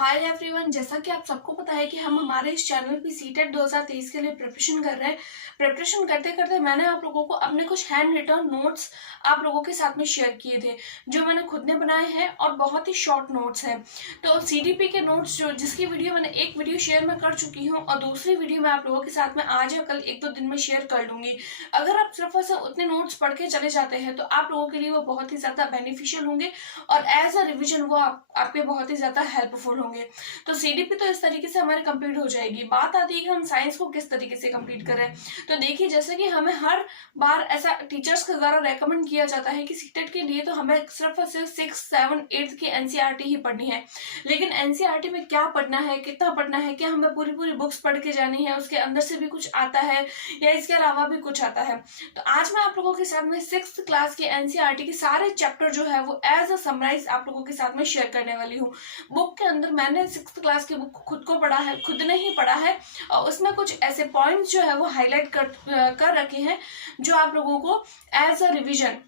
Hi everyone, जैसा कि आप सबको पता है कि हम हमारे इस चैनल पे सीटेट 2023 के लिए प्रिपरेशन कर रहे हैं। प्रिपरेशन करते करते मैंने आप लोगों को अपने कुछ हैंड रिटन नोट्स आप लोगों के साथ में शेयर किए थे, जो मैंने खुद ने बनाए हैं और बहुत ही शॉर्ट नोट्स हैं। तो सीडीपी के नोट्स जिसकी वीडियो मैंने एक वीडियो शेयर मैं कर चुकी हूँ और दूसरी वीडियो मैं आप लोगों के साथ में आज या कल 1-2 दिन में शेयर कर लूंगी। अगर आप सिर्फ और सिर्फ उतने नोट्स पढ़ के चले जाते हैं तो आप लोगों के लिए वो बहुत ही ज्यादा बेनिफिशियल होंगे और एज अ रिविजन वो आपके बहुत ही ज्यादा हेल्पफुल होंगे। तो सीडीपी तो इस तरीके से हमारे कंप्लीट हो जाएगी। बात आती है कि हम साइंस को किस तरीके से कंप्लीट करें। तो देखिए, जैसे कि हमें हर बार ऐसा टीचर्स के द्वारा रेकमेंड किया जाता है कि सीटेट के लिए तो हमें सिर्फ और सिर्फ 6, 7, 8 की एनसीईआरटी ही पढ़नी है। लेकिन एनसीईआरटी में क्या पढ़ना है, कितना पढ़ना है, क्या हमें पूरी पूरी बुक्स पढ़ के जानी है, उसके अंदर से भी कुछ आता है या इसके अलावा भी कुछ आता है। तो आज मैं आप लोगों के साथ में 6th क्लास के एनसीईआरटी के सारे चैप्टर जो है वो एज अ समराइज आप लोगों के साथ में शेयर करने वाली हूँ। बुक के अंदर मैंने 6th क्लास की बुक खुद को पढ़ा है, खुद ने ही पढ़ा है, और उसमें कुछ ऐसे पॉइंट्स जो है वो हाईलाइट कर रखे हैं जो आप लोगों को एज अ रिविजन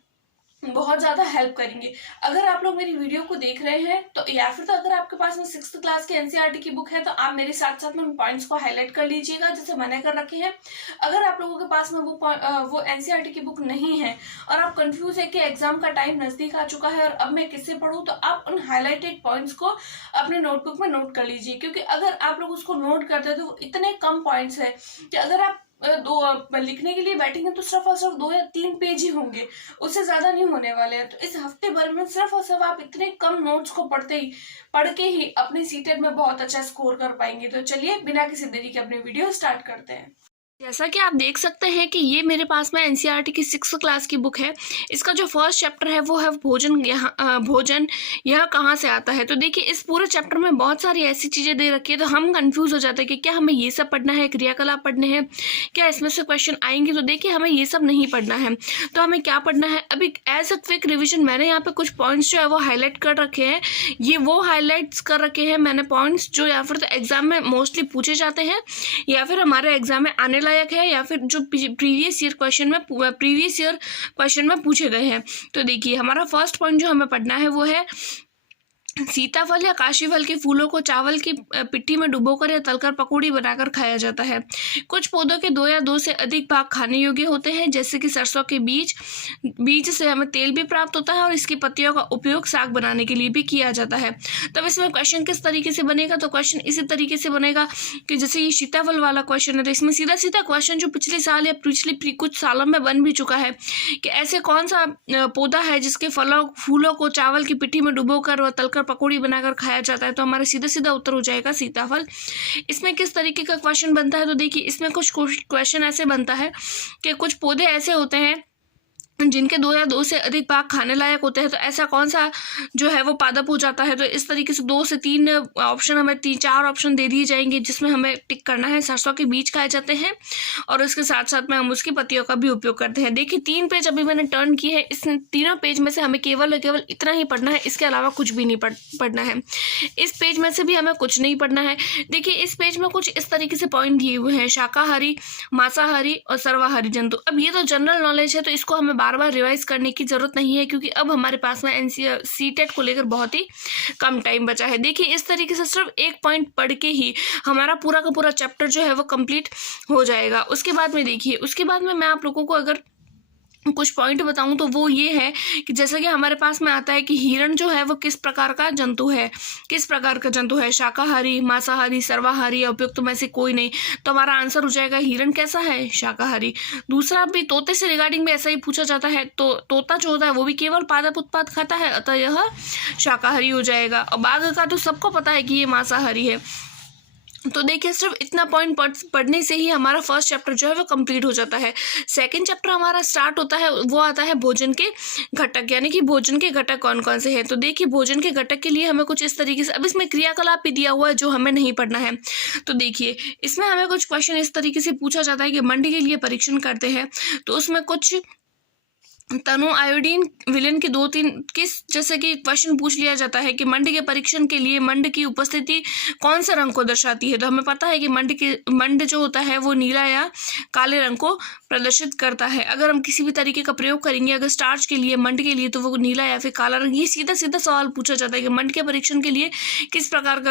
बहुत ज्यादा हेल्प करेंगे। अगर आप लोग मेरी वीडियो को देख रहे हैं तो या फिर तो अगर आपके पास में 6th क्लास के एनसीईआरटी की बुक है तो आप मेरे साथ साथ में उन पॉइंट्स को हाईलाइट कर लीजिएगा जैसे मैंने कर रखे हैं। अगर आप लोगों के पास में वो एनसीईआरटी की बुक नहीं है और आप कंफ्यूज है कि एग्जाम का टाइम नजदीक आ चुका है और अब मैं किससे पढ़ूं, तो आप उन हाईलाइटेड पॉइंट्स को अपने नोटबुक में नोट कर लीजिए, क्योंकि अगर आप लोग उसको नोट करते हैं तो वो इतने कम पॉइंट्स है कि अगर आप लिखने के लिए बैठेंगे तो सिर्फ और सिर्फ 2 या 3 पेज ही होंगे, उससे ज्यादा नहीं होने वाले हैं। तो इस हफ्ते भर में सिर्फ और सिर्फ आप इतने कम नोट्स को पढ़ के ही अपने सीटेट में बहुत अच्छा स्कोर कर पाएंगे। तो चलिए बिना किसी देरी के अपनी वीडियो स्टार्ट करते हैं। जैसा कि आप देख सकते हैं कि ये मेरे पास में एनसीईआरटी की 6th क्लास की बुक है। इसका जो फर्स्ट चैप्टर है वो है भोजन यह कहाँ से आता है। तो देखिए, इस पूरे चैप्टर में बहुत सारी ऐसी चीजें दे रखी है तो हम कंफ्यूज हो जाते हैं कि क्या हमें ये सब पढ़ना है, क्रियाकलाप पढ़ने हैं, क्या इसमें से क्वेश्चन आएंगे। तो देखिए, हमें ये सब नहीं पढ़ना है। तो हमें क्या पढ़ना है, अभी एज अ क्विक रिविजन मैंने यहाँ पे कुछ पॉइंट्स जो है वो हाईलाइट कर रखे हैं। ये वो हाईलाइट्स कर रखे हैं मैंने पॉइंट्स जो या फिर तो एग्जाम में मोस्टली पूछे जाते हैं या फिर हमारे एग्जाम में आने लायक है या फिर जो प्रीवियस ईयर क्वेश्चन में पूछे गए हैं। तो देखिए, हमारा फर्स्ट पॉइंट जो हमें पढ़ना है वो है सीताफल या काशी फल के फूलों को चावल की पिट्ठी में डुबोकर या तलकर पकौड़ी बनाकर खाया जाता है। कुछ पौधों के 2 या 2 से अधिक भाग खाने योग्य होते हैं, जैसे कि सरसों के बीज से हमें तेल भी प्राप्त होता है और इसकी पत्तियों का उपयोग साग बनाने के लिए भी किया जाता है। तब इसमें क्वेश्चन किस तरीके से बनेगा, तो क्वेश्चन इसी तरीके से बनेगा कि जैसे ये सीताफल वाला क्वेश्चन है तो इसमें सीधा सीधा क्वेश्चन जो पिछले साल या पिछले कुछ सालों में बन भी चुका है कि ऐसे कौन सा पौधा है जिसके फूलों को चावल की पिट्ठी में डुबोकर और तलकर पकौड़ी बनाकर खाया जाता है। तो हमारा सीधा सीधा उत्तर हो जाएगा सीताफल। इसमें किस तरीके का क्वेश्चन बनता है, तो देखिए, इसमें कुछ क्वेश्चन ऐसे बनता है कि कुछ पौधे ऐसे होते हैं जिनके 2 या 2 से अधिक भाग खाने लायक होते हैं, तो ऐसा कौन सा जो है वो पादप हो जाता है। तो इस तरीके से 2 से 3 ऑप्शन, हमें 4 ऑप्शन दे दिए जाएंगे जिसमें हमें टिक करना है। सरसों के बीज खाए जाते हैं और उसके साथ साथ में हम उसकी पत्तियों का भी उपयोग करते हैं। देखिए, 3 पेज अभी मैंने टर्न किए हैं। इस तीनों पेज में से हमें केवल इतना ही पढ़ना है, इसके अलावा कुछ भी नहीं पढ़ना है। इस पेज में से भी हमें कुछ नहीं पढ़ना है। देखिए, इस पेज में कुछ इस तरीके से पॉइंट दिए हुए हैं: शाकाहारी, मांसाहारी और सर्वाहारी जंतु। अब ये तो जनरल नॉलेज है तो इसको हमें बार बार रिवाइज करने की जरूरत नहीं है, क्योंकि अब हमारे पास में सीटेट को लेकर बहुत ही कम टाइम बचा है। देखिए, इस तरीके से सिर्फ एक पॉइंट पढ़ के ही हमारा पूरा का पूरा चैप्टर जो है वो कंप्लीट हो जाएगा। उसके बाद में देखिए, उसके बाद में मैं आप लोगों को अगर कुछ पॉइंट बताऊं तो वो ये है कि जैसा कि हमारे पास में आता है कि हिरण जो है वो किस प्रकार का जंतु है, शाकाहारी, मांसाहारी, सर्वाहारी, उपयुक्त में से कोई नहीं। तो हमारा आंसर हो जाएगा हिरण कैसा है, शाकाहारी। दूसरा, भी तोते से रिगार्डिंग में ऐसा ही पूछा जाता है, तो तोता जो होता है वो भी केवल पादप उत्पाद खाता है, अतः यह शाकाहारी हो जाएगा। और बाघ का तो सबको पता है कि ये मांसाहारी है। तो देखिए, सिर्फ इतना पॉइंट पढ़ने से ही हमारा फर्स्ट चैप्टर जो है वो कंप्लीट हो जाता है। सेकंड चैप्टर हमारा स्टार्ट होता है, वो आता है भोजन के घटक, यानी कि भोजन के घटक कौन कौन से हैं। तो देखिए, भोजन के घटक के लिए हमें कुछ इस तरीके से, अब इसमें क्रियाकलाप भी दिया हुआ है जो हमें नहीं पढ़ना है। तो देखिए, इसमें हमें कुछ क्वेश्चन इस तरीके से पूछा जाता है कि मंडी के लिए परीक्षण करते हैं, तो उसमें कुछ तनु आयोडीन विलेन के 2-3 किस, जैसे कि क्वेश्चन पूछ लिया जाता है कि मंड के परीक्षण के लिए मंड की उपस्थिति कौन से रंग को दर्शाती है, तो हमें पता है कि मंड जो होता है वो नीला या काले रंग को प्रदर्शित करता है। अगर हम किसी भी तरीके का प्रयोग करेंगे अगर स्टार्च के लिए, मंड के लिए, तो वो नीला या फिर काला रंग। ये सीधा सीधा सवाल पूछा जाता है कि मंड के परीक्षण के लिए किस प्रकार का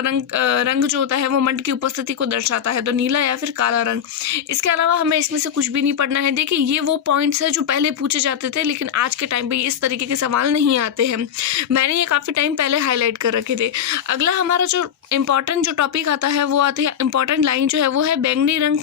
रंग जो होता है वो मंड की उपस्थिति को दर्शाता है, तो नीला या फिर काला रंग। इसके अलावा हमें इसमें से कुछ भी नहीं पढ़ना है। देखिए ये वो पॉइंट्स है जो पहले पूछे जाते थे, लेकिन आज के टाइम पे इस तरीके के सवाल नहीं आते हैं। मैंने ये काफ़ी टाइम पहले हाईलाइट कर रखे थे। अगला हमारा जो इम्पोर्टेंट जो टॉपिक आता है वो आती है, इम्पोर्टेंट लाइन जो है वो है बैंगनी रंग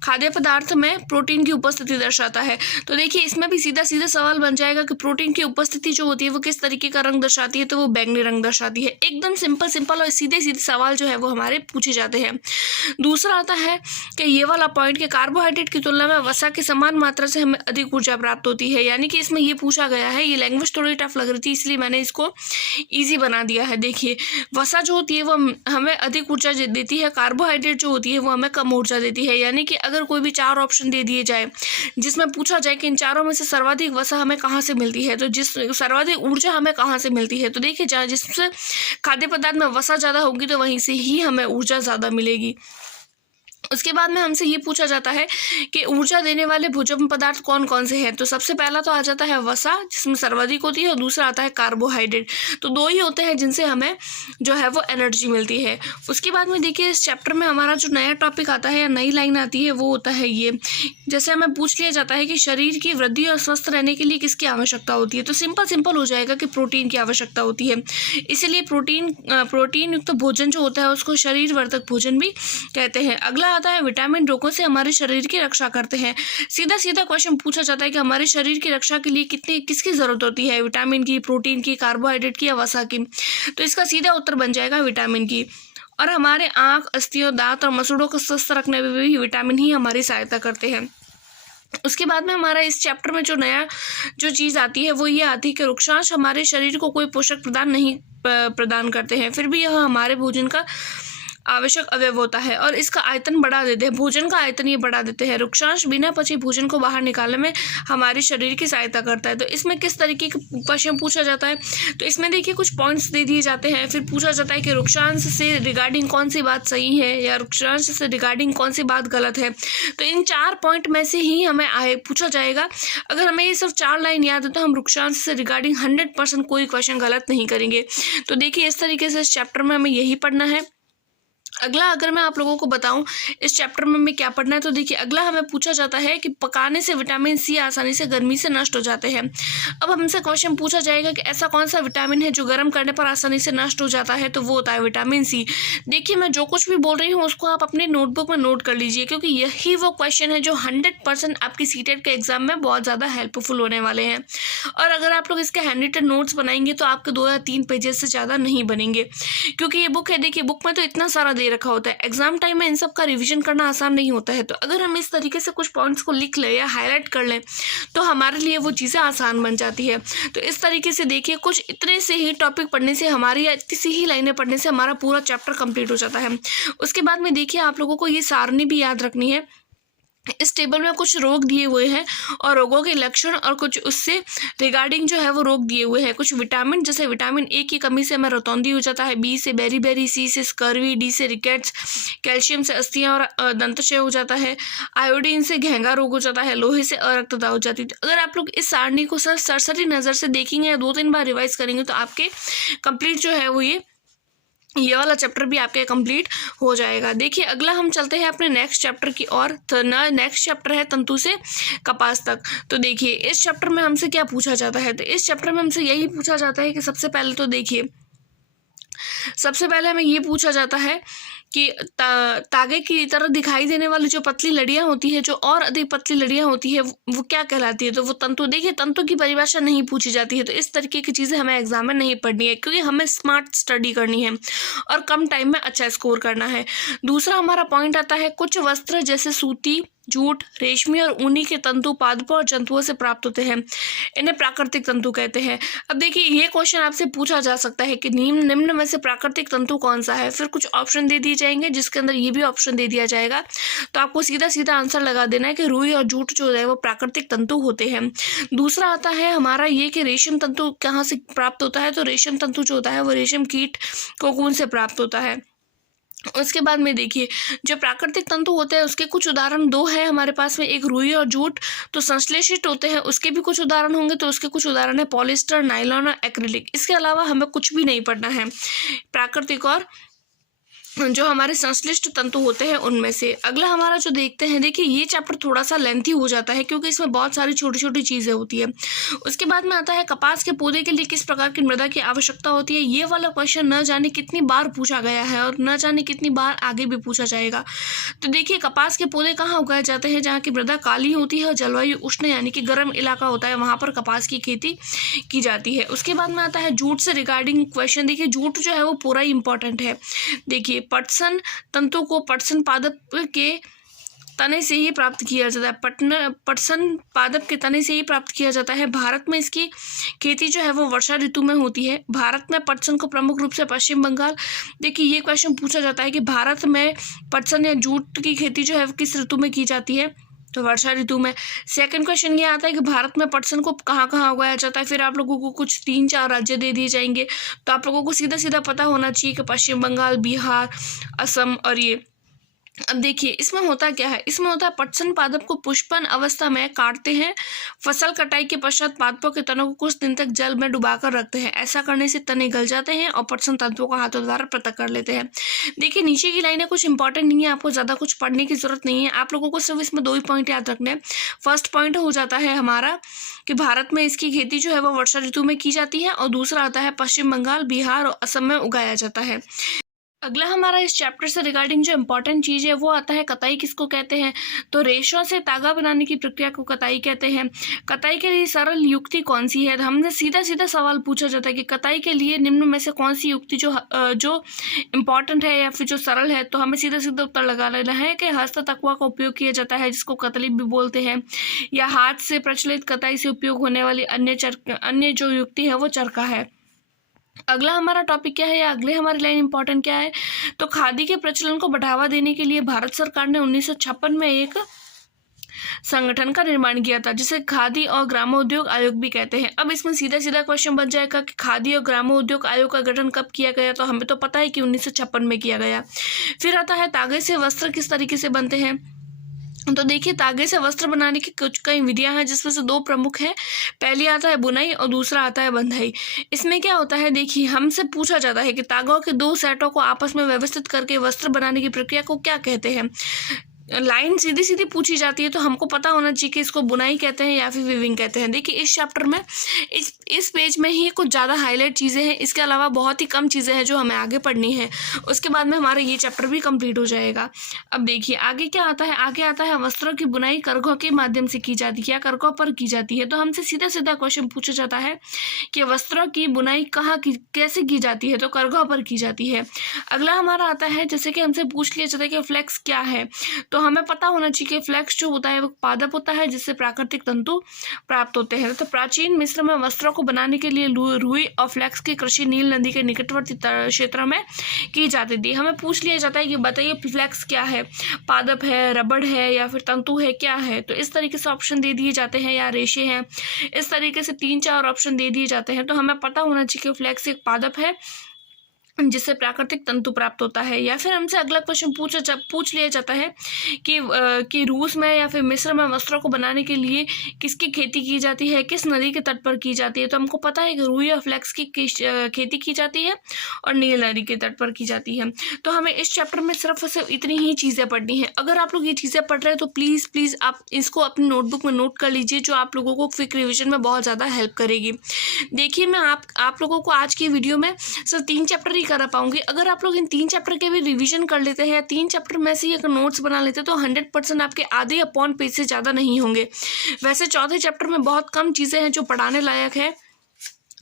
खाद्य पदार्थ में प्रोटीन की उपस्थिति दर्शाता है। तो देखिए इसमें भी सीधा सीधा सवाल बन जाएगा कि प्रोटीन की उपस्थिति जो होती है वो किस तरीके का रंग दर्शाती है, तो वो बैंगनी रंग दर्शाती है। एकदम सिंपल और सीधे सीधे सवाल जो है वो हमारे पूछे जाते हैं। दूसरा आता है कि ये वाला पॉइंट, के कार्बोहाइड्रेट की तुलना में वसा की समान मात्रा से हमें अधिक ऊर्जा प्राप्त होती है, यानी कि इसमें ये पूछा गया है। ये लैंग्वेज थोड़ी टफ लग रही थी इसलिए मैंने इसको ईजी बना दिया है। देखिए वसा जो होती है वो हमें अधिक ऊर्जा देती है, कार्बोहाइड्रेट जो होती है वो हमें कम ऊर्जा देती है। यानी कि अगर कोई भी 4 ऑप्शन दे दिए जाए जिसमें पूछा जाए कि इन चारों में से सर्वाधिक वसा हमें कहाँ से मिलती है, तो जिस सर्वाधिक ऊर्जा हमें कहाँ से मिलती है, तो देखिए जहाँ जिससे खाद्य पदार्थ में वसा ज़्यादा होगी तो वहीं से ही हमें ऊर्जा ज़्यादा मिलेगी। उसके बाद में हमसे ये पूछा जाता है कि ऊर्जा देने वाले भोजन पदार्थ कौन कौन से हैं, तो सबसे पहला तो आ जाता है वसा जिसमें सर्वाधिक होती है, और दूसरा आता है कार्बोहाइड्रेट। तो 2 ही होते हैं जिनसे हमें जो है वो एनर्जी मिलती है। उसके बाद में देखिए इस चैप्टर में हमारा जो नया टॉपिक आता है या नई लाइन आती है वो होता है ये, जैसे हमें पूछ लिया जाता है कि शरीर की वृद्धि और स्वस्थ रहने के लिए किसकी आवश्यकता होती है, तो सिंपल हो जाएगा कि प्रोटीन की आवश्यकता होती है। इसीलिए प्रोटीन युक्त भोजन जो होता है उसको शरीर वर्धक भोजन भी कहते हैं। अगला आता है विटामिन रोगों से हमारे शरीर की रक्षा करते हैं। सीधा सीधा क्वेश्चन पूछा जाता है कि हमारे शरीर की रक्षा के लिए किसकी जरूरत होती है, विटामिन की, प्रोटीन की, कार्बोहाइड्रेट की या वसा की, तो इसका सीधा उत्तर बन जाएगा विटामिन की। और हमारे आंख, अस्थियों, दांत और मसूड़ों को स्वस्थ रखने में भी विटामिन ही हमारी सहायता करते हैं। उसके बाद में हमारा इस चैप्टर में जो नया जो चीज़ आती है वो ये आती है कि वृक्षांश हमारे शरीर को कोई पोषक प्रदान करते हैं, फिर भी यह हमारे भोजन का आवश्यक अवयव होता है और इसका आयतन बढ़ा देते हैं, भोजन का आयतन ये बढ़ा देते हैं। वृक्षांश बिना पचे भोजन को बाहर निकालने में हमारे शरीर की सहायता करता है। तो इसमें किस तरीके का क्वेश्चन पूछा जाता है, तो इसमें देखिए कुछ पॉइंट्स दे दिए जाते हैं, फिर पूछा जाता है कि वृक्षांश से रिगार्डिंग कौन सी बात सही है या वृक्षांश से रिगार्डिंग कौन सी बात गलत है। तो इन 4 पॉइंट में से ही हमें पूछा जाएगा। अगर हमें ये सिर्फ 4 लाइन याद है तो हम वृक्षांश से रिगार्डिंग 100% कोई क्वेश्चन गलत नहीं करेंगे। तो देखिए इस तरीके से इस चैप्टर में हमें यही पढ़ना है। अगला अगर मैं आप लोगों को बताऊं इस चैप्टर में हमें क्या पढ़ना है, तो देखिए अगला हमें पूछा जाता है कि पकाने से विटामिन सी आसानी से गर्मी से नष्ट हो जाते हैं। अब हमसे क्वेश्चन पूछा जाएगा कि ऐसा कौन सा विटामिन है जो गर्म करने पर आसानी से नष्ट हो जाता है, तो वो होता है विटामिन सी। देखिए मैं जो कुछ भी बोल रही हूँ उसको आप अपने नोटबुक में नोट कर लीजिए, क्योंकि यही वो क्वेश्चन है जो 100% आपकी सीटेट के एग्जाम में बहुत ज़्यादा हेल्पफुल होने वाले हैं। और अगर आप लोग इसके हैंड रिटन नोट्स बनाएंगे तो आपके 2 या 3 पेजेस से ज़्यादा नहीं बनेंगे, क्योंकि ये बुक है देखिए बुक में तो इतना सारा दे रखा होता है, एग्जाम टाइम में इन सब का रिवीजन करना आसान नहीं होता है। तो अगर हम इस तरीके से कुछ पॉइंट्स को लिख लें या हाईलाइट कर लें तो हमारे लिए वो चीज़ें आसान बन जाती है। तो इस तरीके से देखिए कुछ इतने से ही टॉपिक पढ़ने से हमारी या किसी ही लाइनें पढ़ने से हमारा पूरा चैप्टर कंप्लीट हो जाता है। उसके बाद में देखिए आप लोगों को ये सारणी भी याद रखनी है। इस टेबल में कुछ रोग दिए हुए हैं और रोगों के लक्षण और कुछ उससे रिगार्डिंग जो है वो रोग दिए हुए हैं। कुछ विटामिन, जैसे विटामिन ए की कमी से हमें रतौंधी हो जाता है, बी से बेरी, सी से स्कर्वी, डी से रिकेट्स, कैल्शियम से अस्थियां और दंतक्षय हो जाता है, आयोडीन से घेंगा रोग हो जाता है, लोहे से अरक्तता हो जाती है। अगर आप लोग इस सारणी को सर सरसरी नज़र से देखेंगे या 2-3 बार रिवाइज करेंगे तो आपके कंप्लीट जो है वो ये वाला चैप्टर भी आपके कंप्लीट हो जाएगा। देखिए अगला हम चलते हैं अपने नेक्स्ट चैप्टर की ओर। तो नेक्स्ट चैप्टर है तंतु से कपास तक। तो देखिए इस चैप्टर में हमसे क्या पूछा जाता है, तो इस चैप्टर में हमसे यही पूछा जाता है कि सबसे पहले तो देखिए सबसे पहले हमें ये पूछा जाता है कि तागे की तरह दिखाई देने वाली जो पतली लड़ियां होती है, जो और अधिक पतली लड़ियां होती है वो क्या कहलाती है, तो वो तंतु। देखिए तंतु की परिभाषा नहीं पूछी जाती है, तो इस तरीके की चीज़ें हमें एग्जाम में नहीं पढ़नी है, क्योंकि हमें स्मार्ट स्टडी करनी है और कम टाइम में अच्छा स्कोर करना है। दूसरा हमारा पॉइंट आता है कुछ वस्त्र जैसे सूती, जूट, रेशमी और ऊनी के तंतु पादपों और जंतुओं से प्राप्त होते हैं। इन्हें प्राकृतिक तंतु कहते हैं। अब देखिए ये क्वेश्चन आपसे पूछा जा सकता है कि निम्न में से प्राकृतिक तंतु कौन सा है। फिर कुछ ऑप्शन दे दिए जाएंगे जिसके अंदर ये भी ऑप्शन दे दिया जाएगा, तो आपको सीधा सीधा आंसर लगा देना है कि रुई और जूट जो है वो प्राकृतिक तंतु होते हैं। दूसरा आता है हमारा ये कि रेशम तंतु कहाँ से प्राप्त होता है, तो रेशम तंतु जो होता है वो रेशम कीट कोकून से प्राप्त होता है। उसके बाद में देखिए जो प्राकृतिक तंतु होते हैं उसके कुछ उदाहरण दो है हमारे पास में, एक रुई और जूट तो संश्लेषित होते हैं, उसके भी कुछ उदाहरण होंगे, तो उसके कुछ उदाहरण है पॉलिस्टर, नायलॉन और एक्रिलिक। इसके अलावा हमें कुछ भी नहीं पढ़ना है प्राकृतिक और जो हमारे संश्लिष्ट तंतु होते हैं उनमें से। अगला हमारा जो देखते हैं, देखिए ये चैप्टर थोड़ा सा लेंथी हो जाता है क्योंकि इसमें बहुत सारी छोटी छोटी चीज़ें होती है। उसके बाद में आता है कपास के पौधे के लिए किस प्रकार की मृदा की आवश्यकता होती है। ये वाला क्वेश्चन न जाने कितनी बार पूछा गया है और न जाने कितनी बार आगे भी पूछा जाएगा। तो देखिए कपास के पौधे कहाँ उगाए जाते हैं, जहाँ की मृदा काली होती है और जलवायु उष्ण यानी कि गर्म इलाका होता है, वहाँ पर कपास की खेती की जाती है। उसके बाद में आता है जूट से रिगार्डिंग क्वेश्चन। देखिए जूट जो है वो पूरा ही इंपॉर्टेंट है। देखिए पटसन तंतु को पटसन पादप के तने से ही प्राप्त किया जाता है। पटसन पादप के तने से ही प्राप्त किया जाता है। भारत में इसकी खेती जो है वो वर्षा ऋतु में होती है। भारत में पटसन को प्रमुख रूप से पश्चिम बंगाल, देखिए ये क्वेश्चन पूछा जाता है कि भारत में पटसन या जूट की खेती जो है वो किस ऋतु में की जाती है, तो वर्षा ऋतु में। सेकंड क्वेश्चन ये आता है कि भारत में पटसन को कहाँ कहाँ उगाया जाता है। फिर आप लोगों को कुछ 3-4 राज्य दे दिए जाएंगे, तो आप लोगों को सीधा सीधा पता होना चाहिए कि पश्चिम बंगाल, बिहार, असम और ये। अब देखिए इसमें होता क्या है, इसमें होता है पटसन पादप को पुष्पन अवस्था में काटते हैं। फसल कटाई के पश्चात पादपों के तनों को कुछ दिन तक जल में डुबाकर रखते हैं। ऐसा करने से तने गल जाते हैं और पटसन तंतुओं को हाथों द्वारा पृथक कर लेते हैं। देखिए नीचे की लाइनें कुछ इंपॉर्टेंट नहीं है, आपको ज़्यादा कुछ पढ़ने की जरूरत नहीं है। आप लोगों को सिर्फ इसमें 2 ही पॉइंट याद रखने हैं। फर्स्ट पॉइंट हो जाता है हमारा कि भारत में इसकी खेती जो है वो वर्षा ऋतु में की जाती है, और दूसरा आता है पश्चिम बंगाल, बिहार और असम में उगाया जाता है। अगला हमारा इस चैप्टर से रिगार्डिंग जो इम्पोर्टेंट चीज़ है वो आता है कताई किसको कहते हैं, तो रेशों से तागा बनाने की प्रक्रिया को कताई कहते हैं। कताई के लिए सरल युक्ति कौन सी है, हमने सीधा सीधा सवाल पूछा जाता है कि कताई के लिए निम्न में से कौन सी युक्ति जो इम्पोर्टेंट है या फिर जो सरल है, तो हमें सीधा सीधा उत्तर लगा लेना है कि हस्त तकवा का उपयोग किया जाता है जिसको कतली भी बोलते हैं, या हाथ से प्रचलित कताई से उपयोग होने वाली अन्य जो युक्ति है वो चरखा है। अगला हमारा टॉपिक क्या है या अगले हमारी लाइन इंपॉर्टेंट क्या है, तो खादी के प्रचलन को बढ़ावा देने के लिए भारत सरकार ने 1956 में एक संगठन का निर्माण किया था जिसे खादी और ग्रामोद्योग आयोग भी कहते हैं। अब इसमें सीधा सीधा क्वेश्चन बन जाएगा कि खादी और ग्रामोद्योग आयोग का गठन कब किया गया, तो हमें तो पता है कि 1956 में किया गया। फिर आता है तागे से वस्त्र किस तरीके से बनते हैं, तो देखिए तागे से वस्त्र बनाने की कुछ कई विधियां हैं जिसमें से 2 प्रमुख है। पहली आता है बुनाई और दूसरा आता है बंधाई। इसमें क्या होता है, देखिए हमसे पूछा जाता है कि तागों के 2 सेटों को आपस में व्यवस्थित करके वस्त्र बनाने की प्रक्रिया को क्या कहते हैं। लाइन सीधी सीधी पूछी जाती है तो हमको पता होना चाहिए कि इसको बुनाई कहते हैं या फिर वीविंग कहते हैं। देखिए इस चैप्टर में इस पेज में ही कुछ ज़्यादा हाईलाइट चीज़ें हैं, इसके अलावा बहुत ही कम चीज़ें हैं जो हमें आगे पढ़नी है। उसके बाद में हमारा ये चैप्टर भी कंप्लीट हो जाएगा। अब देखिए आगे क्या आता है, आगे आता है वस्त्रों की बुनाई करघों के माध्यम से की जाती है या करघों पर की जाती है। तो हमसे सीधा सीधा क्वेश्चन पूछा जाता है कि वस्त्रों की बुनाई कैसे की जाती है, तो करघों पर की जाती है। अगला हमारा आता है जैसे कि हमसे पूछ लिया जाता है कि फ्लेक्स क्या है, तो हमें पता होना चाहिए कि फ्लेक्स जो होता है वो पादप होता है जिससे प्राकृतिक तंतु प्राप्त होते हैं। तो प्राचीन मिस्र में वस्त्रों को बनाने के लिए रुई और फ्लेक्स की कृषि नील नदी के निकटवर्ती क्षेत्रों में की जाती थी। हमें पूछ लिया जाता है कि बताइए फ्लेक्स क्या है, पादप है, रबड़ है या फिर तंतु है, क्या है, तो इस तरीके से ऑप्शन दे दिए जाते हैं, या रेशे हैं। इस तरीके से 3-4 ऑप्शन दे दिए जाते हैं। तो हमें पता होना चाहिए कि फ्लेक्स एक पादप है जिससे प्राकृतिक तंतु प्राप्त होता है। या फिर हमसे अगला क्वेश्चन पूछ लिया जाता है कि रूस में या फिर मिस्र में वस्त्रों को बनाने के लिए किसकी खेती की जाती है, किस नदी के तट पर की जाती है, तो हमको पता है कि रुई और फ्लेक्स की खेती की जाती है और नील नदी के तट पर की जाती है। तो हमें इस चैप्टर में सिर्फ और सिर्फ इतनी ही चीज़ें पढ़नी है। अगर आप लोग ये चीज़ें पढ़ रहे हैं तो प्लीज़ आप इसको अपनी नोटबुक में नोट कर लीजिए, जो आप लोगों को क्विक रिविजन में बहुत ज़्यादा हेल्प करेगी। देखिए मैं आप लोगों को आज की वीडियो में सिर्फ 3 चैप्टर ही करा पाऊंगी। अगर आप लोग इन 3 चैप्टर के भी रिवीजन कर लेते हैं या 3 चैप्टर में से अगर नोट्स बना लेते हैं तो 100% आपके आधे अपॉन पेज से ज़्यादा नहीं होंगे। वैसे चौथे चैप्टर में बहुत कम चीज़ें हैं जो पढ़ाने लायक है,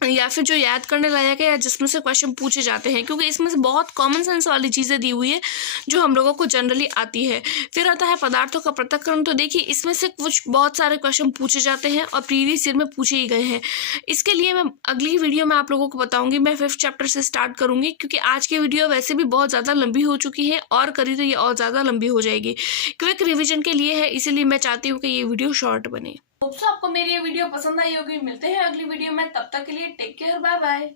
या फिर जो याद करने लायक है या जिसमें से क्वेश्चन पूछे जाते हैं, क्योंकि इसमें से बहुत कॉमन सेंस वाली चीज़ें दी हुई है जो हम लोगों को जनरली आती है। फिर आता है पदार्थों का पृथक्करण। तो देखिए इसमें से कुछ बहुत सारे क्वेश्चन पूछे जाते हैं और प्रीवियस ईयर में पूछे ही गए हैं। इसके लिए मैं अगली वीडियो में आप लोगों को बताऊंगी। मैं 5th चैप्टर से स्टार्ट करूंगी, क्योंकि आज की वीडियो वैसे भी बहुत ज़्यादा लंबी हो चुकी है और करी तो ये और ज़्यादा लंबी हो जाएगी। क्विक रिविजन के लिए है, इसीलिए मैं चाहती हूँ कि ये वीडियो शॉर्ट बने। होप सो आपको मेरी ये वीडियो पसंद आई होगी। मिलते हैं अगली वीडियो में, तब तक के लिए टेक केयर, बाय बाय।